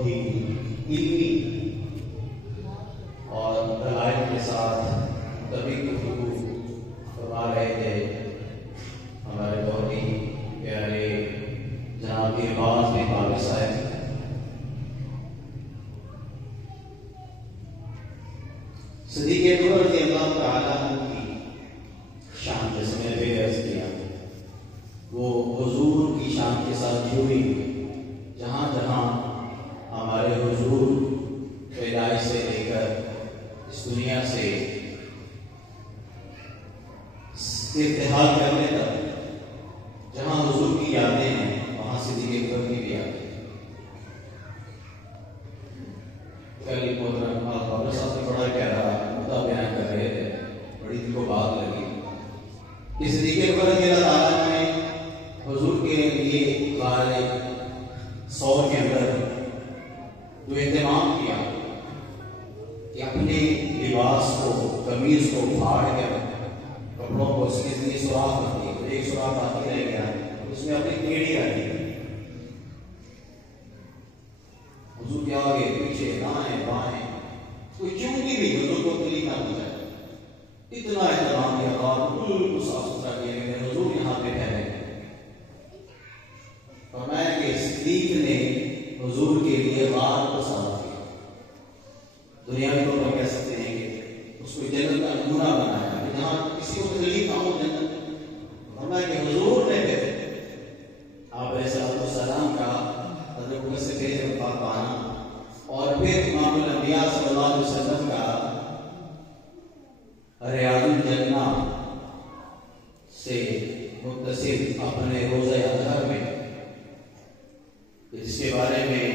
بہت ہی علمی اور دلائل کے ساتھ طبی گفتگو فرما رہے تھے ہمارے بہت ہی پیارے جناب ارباز بن عابد صاحب. صدیق اکبر رضی اللہ تعالیٰ عنہ کی شان جیسے میں نے عرض کیا وہ حضور کی شان کے ساتھ جڑی ہوئی. جہاں جہاں ہمارے حضور پیدائش سے لے کر اس دنیا سے ارتحال کرنے تک جہاں حضور کی یادیں ہیں وہاں صدیق اکبر کی بھی یادیں. کل محترم بابر صاحب نے بڑا پیارا مدعا بیان کر رہے تھے, بڑی دل کو بات لگی. اس صدیق اکبر رضی اللہ تعالیٰ نے حضور کے لیے بارے 100 کے اندر جو اہتمام کیا کہ اپنے لباس کو قمیض کو پھاڑ کر کپڑوں کو اس کے ذریعے سوراخ کر دی, ایک سوراخ باقی رہ گیا, اس میں اپنی ٹیڑھی رکھ دی. حضور کے آگے پیچھے دائیں بائیں کوئی چونکی بھی حضور کو تکلیف نہ ہو جائے, اتنا احترام کیا اور بالکل صاف ستھرا کیا کہ حضور یہاں پہ ٹھہرے. فرمایا کہ صدیق نے حضور کے لیے غار کو صاف کیا. دنیا میں لوگ کہہ سکتے ہیں کہ اس کو جنت کا نمونہ بنایا کہ جہاں کسی کو تکلیف نہ ہو جنت. فرمایا کہ حضور نے آپ علیہ السلام کا حضرت بکر سے بھیج پانا اور پھر امام الانبیاء صلی اللہ علیہ وسلم کا ریاض الجنہ سے متصل اپنے روزہ اطہر میں جس کے بارے میں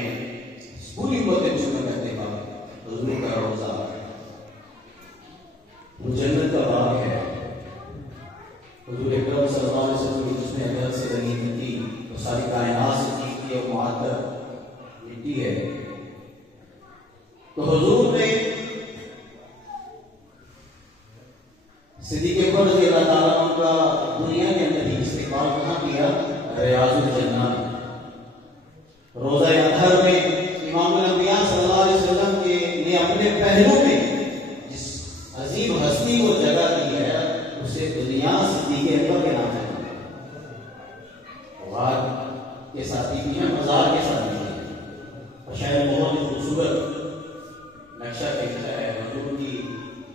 پوری امت مسلمہ کہتے ہیں حضور کا روزہ وہ جنت کا باغ ہے. حضور اکرم صلی اللہ علیہ وسلم کی جس نے اگر سے غنیمت کی وہ ساری کائنات سے کی اور معطر مٹی ہے. تو حضور نے صدیق اکبر رضی اللہ تعالیٰ عنہ کا دنیا کے اندر ہی استقبال کہاں کیا؟ ریاض الجنہ روزہ اطہر میں. امام الانبیاء صلی اللہ علیہ وسلم کے نے اپنے پہلو میں جس عظیم ہستی کو جگہ دی ہے اسے دنیا صدیق اکبر کے نام ہے. غار کے ساتھی بھی ہیں, مزار کے ساتھی بھی ہیں, اور شاید بہت ہی خوبصورت نقشہ کھینچا ہے حضور کی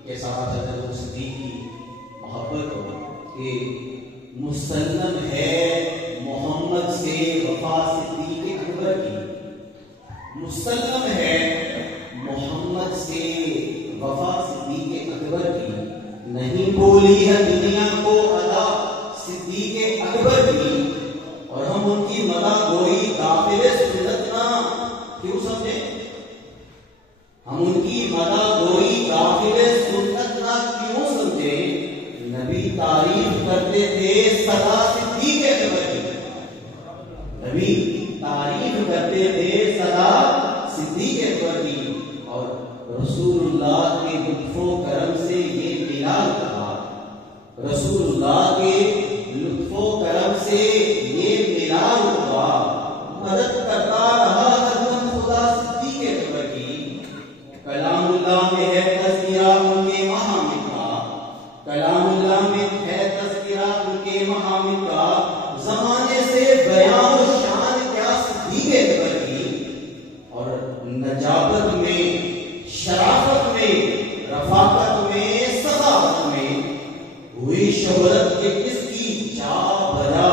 کے ساتھ حضرت صدیق کی محبت ہو کہ مسلم ہے محمد سے وفا صدیق اکبر کی. مسلم ہے محمد سے وفا صدیق اکبر کی. نہیں بولی ہے دنیا کو ادا صدیق اکبر کی, اور ہم ان کی مدح گوئی غافل سنت نہ کیوں سمجھیں؟ ہم ان کی مدح گوئی غافل سنت نہ کیوں سمجھیں؟ نبی تعریف کرتے تھے سدا صدیق اکبر کی. نبی تعریف کرتے تھے سدا صدیق اکبر کی, اور رسول اللہ کے لطف و کرم سے یہ ملاد رہا. رسول اللہ کے لطف و کرم سے یہ ملاد ہوا. مدد کرتا رہا حضرت خدا صدیق اکبر کی. کلام اللہ میں ہے تذکرہ ان کے محامد کا, کلام اللہ میں ہے تذکرہ ان کے محامد کا. زمانے سے بیان و شان کیا صدیق اکبر کی, اور نجابت میں, شرافت میں, رفاقت میں, سخاوت میں ہوئی شہرت کے کس کی جا بجا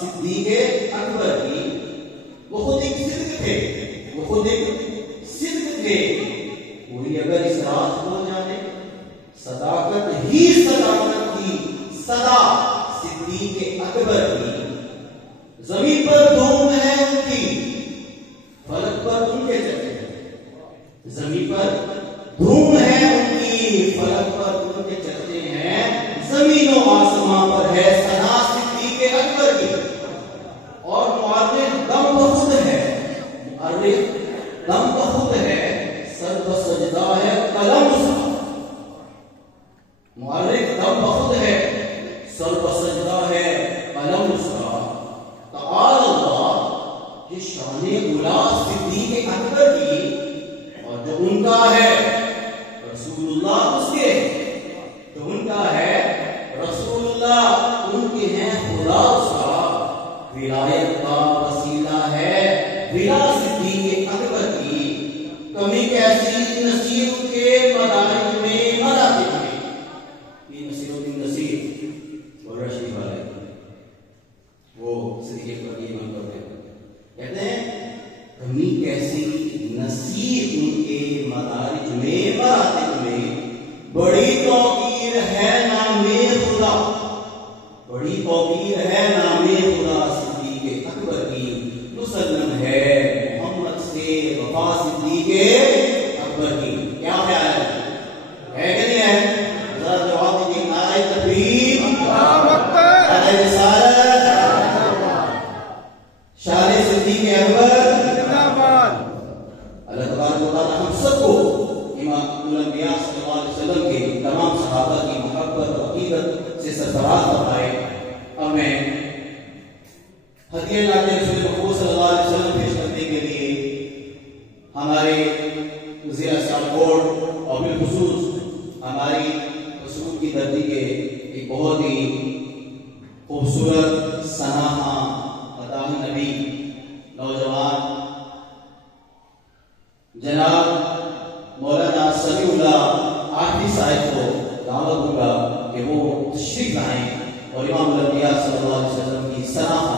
صدیق اکبر کی. وہ خود ایک صدق تھے, وہ خود ایک صدق تھے. کوئی اگر اس راز کو جانے صداقت ہی صداقت کی, صدا صدیق اکبر کی. زمین پر دھوم ہے ان کی, فلک پر ان کے چرچے. زمین پر دھوم ہے ان کی, فلک پر ان کے چرچے ہیں. زمین و آسمان پر ہے صدا صدیق اکبر کی. اور مؤرخ دم بخود ہے, مؤرخ دم بخود ہے, سر بسجدہ ہے قلم اس کا. مؤرخ دم بخود ہے, سر بسجدہ ہے قلم اس کا. تعالی اللہ کہ شان غلام صدیق اکبر ان کا ہے رسول اللہ اس کے، جو ان کا ہے رسول اللہ ان کے ہیں، خدا اس کا ولایت کا وسیلہ ہے ولا صدیق اکبر کی کمی کیسی نصیر کے مدارج میں مراتب میں، یہ نصیر الدین نصیر اور رشدی والے وہ صدیق اکبر کی ایمان کرتے ہیں، کہتے ہیں کمی کیسی نصیر ان کے مدارج میں مراتب میں، بڑی توقیر ہے نام خدا، بڑی توقیر ہے نام خدا صدیق اکبر کی، مسلم ہے محمد سے وفا صدیق اکبر کی۔ کیا خیال ہے کہ نہیں ہے؟ ذرا جواب دیجیے، نعرہ تکبیر، نعرہ رسالت، شان صدیق اکبر۔ اللہ تبارک و تعالی ہم سب کو امام الانبیاء صلی اللہ علیہ وسلم کے تمام صحابہ کی محبت اور عقیدت سے سرفراز فرمائے۔ اب میں ہدیہ نعت رسول محمد صلی اللہ علیہ وسلم پیش کرنے کے لیے ہمارے ضلع سیالکوٹ اور بالخصوص ہماری قصور کی دھرتی کے ایک بہت ہی خوبصورت سناہا عطا نبی نوجوان جناب مولانا سمیع اللہ عارفی صاحب کو دعوت دوں گا کہ وہ تشریف لائیں اور امام الانبیاء صلی اللہ علیہ وسلم کی سناہا